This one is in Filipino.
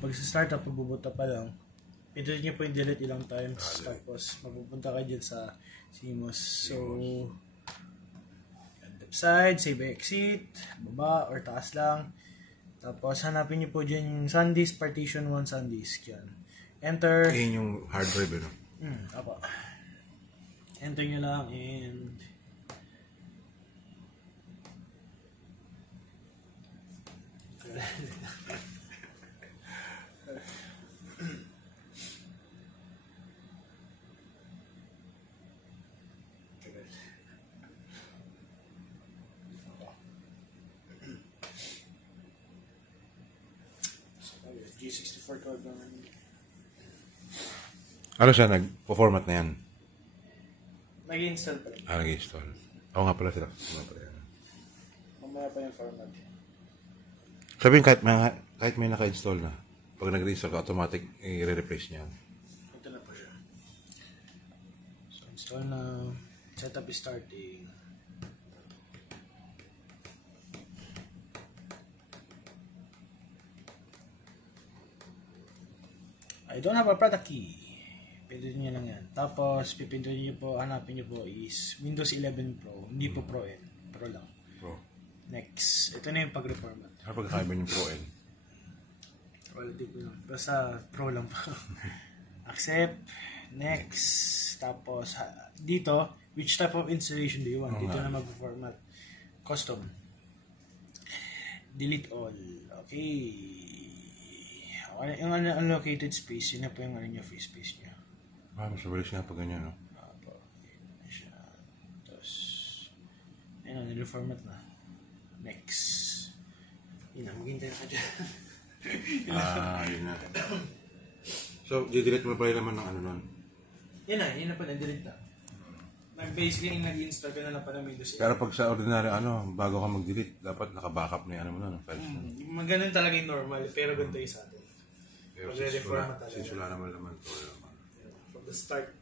pag sa startup, pagbubuta pa lang, pindutin nyo po yung delete ilang times, tapos mapupunta kayo dyan sa CMOS. So, left side, save exit, baba or taas lang. Tapos, hanapin nyo po dyan yung SanDisk, partition 1 SanDisk. Yan. Enter. Yan yung hard drive, no? Apa. Enter nyo lang and G64 code naman. Ano siya, nag-format na yan? Nag-install pa rin. Nag-install. Oo nga pala sila. Mamaya pa yung format. Sabihin, kahit may naka-install na, pag nag-reinstall ka, automatic, i-replace niya. Ito na po siya. So, install na. Setup is starting. I don't have a product key. Pindutin nyo lang yan. Tapos, pipindutin nyo po, hanapin nyo po is Windows 11 Pro. Hindi po Pro N. Pro lang. Pro. Next. Ito na yung pag-reformat. Ano pagkakaiba yung Pro N? Quality po lang. Basta Pro lang po. Accept. Next. Tapos, dito, which type of installation do you want? Dito na mag-format. Custom. Delete all. Okay. Yung unallocated space, yun na po yung free space nyo. Mas mabilis nga pag ganyan, no? Tapos, ayun, nil-format na. Next. Yun na, maghintay ka dyan. Yun na. So, didelete mo pa rin naman ng ano nun? Yun na pala, delete na. Basically, nag-install ka na lang pa ng Windows 11. Pero pag sa ordinary, bago ka mag-delete, dapat naka-backup na yung ano mo nun, files mo. Ganun talaga yung normal, pero ganito yung sa atin. Pero since wala naman naman, From the start.